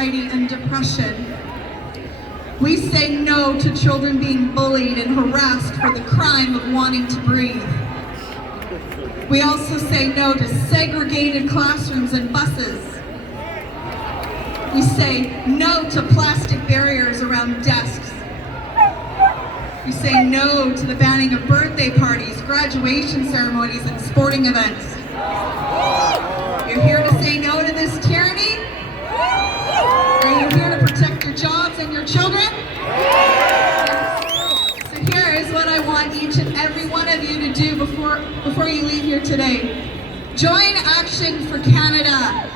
anxiety and depression. We say no to children being bullied and harassed for the crime of wanting to breathe. We also say no to segregated classrooms and buses. We say no to plastic barriers around desks. We say no to the banning of birthday parties, graduation ceremonies, and sporting events. You're here to say no to this tyranny? Are you here to protect your jobs and your children? So here is what I want each and every one of you to do before you leave here today. Join Action for Canada.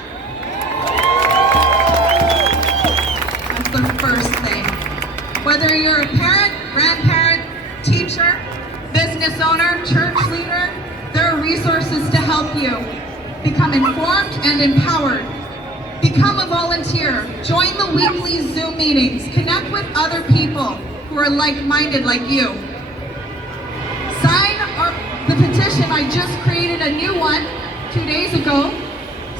That's the first thing. Whether you're a parent, grandparent, teacher, business owner, church leader, there are resources to help you become informed and empowered. Become a volunteer. Join the weekly Zoom meetings. Connect with other people who are like-minded like you. Sign the petition. I just created a new one 2 days ago.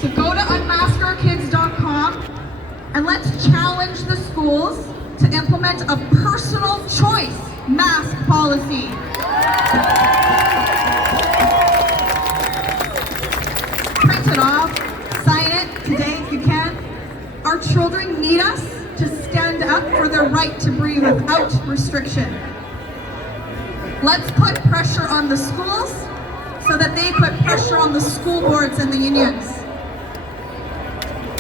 So go to unmaskourkids.com and let's challenge the schools to implement a personal choice mask policy. Print it off, sign it today if you can. Our children need us to stand up for their right to breathe without restriction. Let's put pressure on the schools so that they put pressure on the school boards and the unions.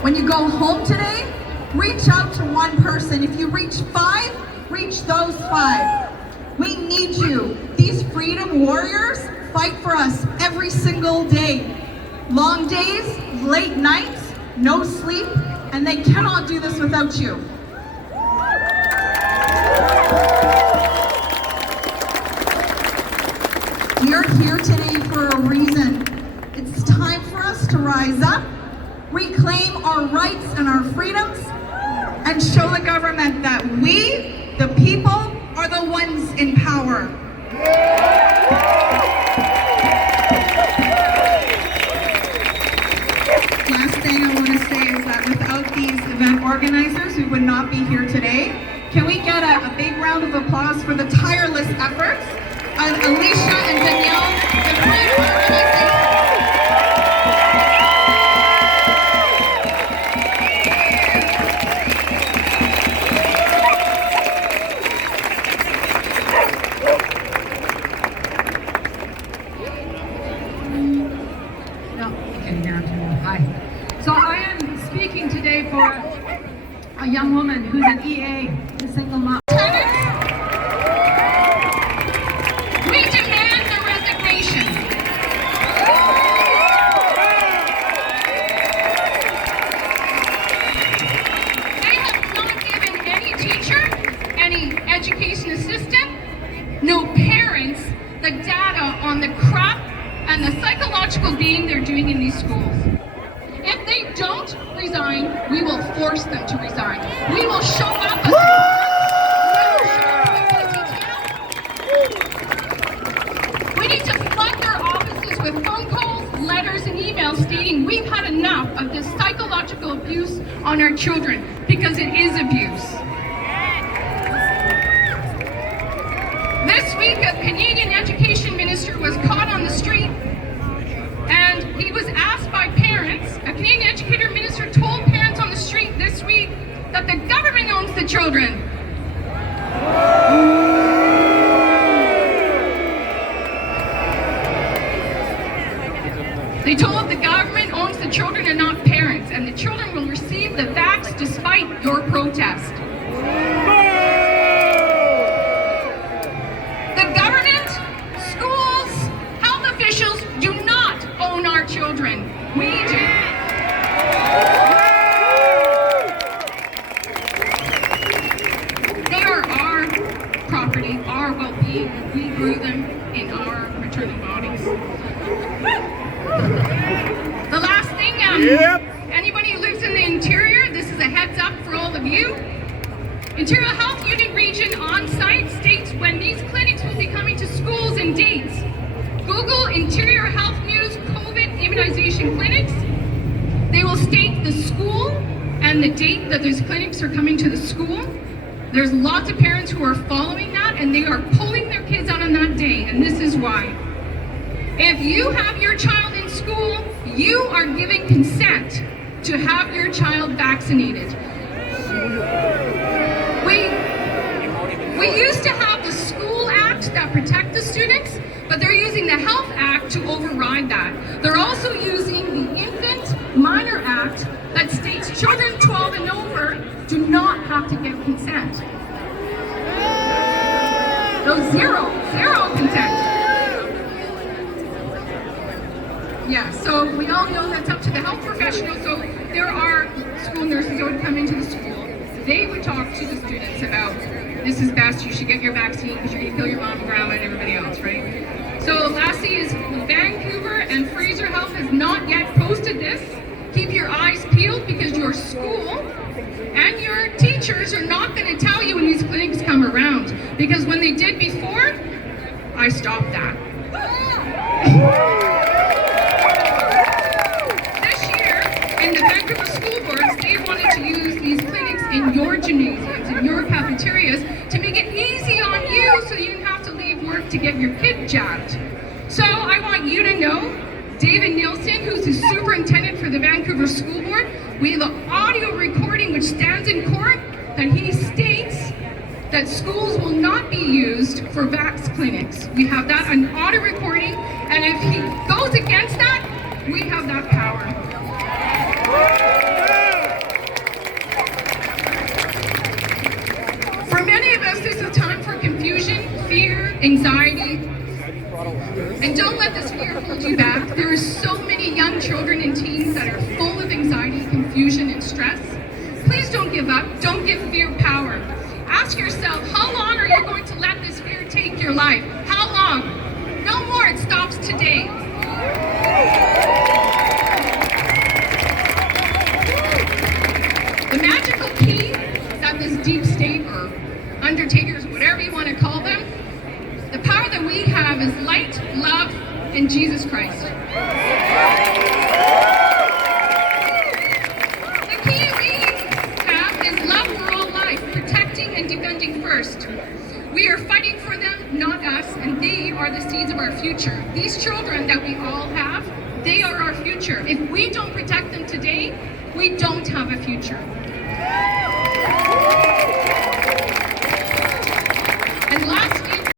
When you go home today, reach out to one person. If you reach 5, reach those 5. We need you. These freedom warriors fight for us every single day. Long days, late nights, no sleep, and they cannot do this without you. You're here today for a reason. It's time for us to rise up, reclaim our rights and our freedoms, and show the government that we, the people, are the ones in power. Last thing I want to say is that without these event organizers, we would not be here today. Can we get a big round of applause for the tireless efforts of Alicia and Danielle, the Freedom Organization? So I am speaking today for a young woman who's an EA, a single mom. We demand the resignation. They have not given any teacher, any education assistant, no parents, the data on the crap and the psychological being they're doing in these schools. If they don't resign, we will force them to resign. We will show up as we need to flood their offices with phone calls, letters, and emails stating we've had enough of this psychological abuse on our children, because it is abuse. This week, a Canadian education minister was caught on the street, and he was asked by parents. A Canadian educator minister told parents on the street this week that the government owns the children. They told the government owns the children and not parents, and the children will receive the vax despite your protest. The government, schools, health officials do not own our children. We do. They are our property, our well-being. We grew them in our maternal bodies. The last thing, anybody who lives in the interior, this is a heads up for all of you. Interior Health Unit Region on-site states when these clinics will be coming to schools and dates. Google Interior Health News COVID immunization clinics. They will state the school and the date that these clinics are coming to the school. There's lots of parents who are following that, and they are pulling their kids out on that day, and this is why. If you have your child in school, you are giving consent to have your child vaccinated. We used to have the School Act that protect the students, but they're using the Health Act to override that. They're also using the Infant Minor Act that states children 12 and over do not have to give consent. No, zero consent. Yeah, so we all know that's up to the health professionals. So there are school nurses that would come into the school. They would talk to the students about, this is best, you should get your vaccine because you're going to kill your mom and grandma and everybody else, right? So lastly is Vancouver and Fraser Health has not yet posted this. Keep your eyes peeled because your school and your teachers are not going to tell you when these clinics come around. Because when they did before, I stopped that. And the Vancouver school boards, they wanted to use these clinics in your gymnasiums, in your cafeterias, to make it easy on you so you didn't have to leave work to get your kid jabbed. So I want you to know, David Nielsen, who's the superintendent for the Vancouver School Board, we have an audio recording which stands in court that he states that schools will not be used for vax clinics. We have that on audio recording, and if he goes against that, we have that power. For many of us, this is a time for confusion, fear, anxiety, and don't let this fear hold you back. There are so many young children and teens that are full of anxiety, confusion, and stress. Please don't give up. Don't give fear power. Ask yourself, how long are you going to let this fear take your life? How long? No more. It stops today. The magical key that this deep state or undertakers, whatever you want to call them, the power that we have is light, love, and Jesus Christ. The key we have is love for all life, protecting and defending first. We are fighting for them, not us, and they are the seeds of our future. These children that we all have, they are our future. If we don't protect them today, we don't have a future.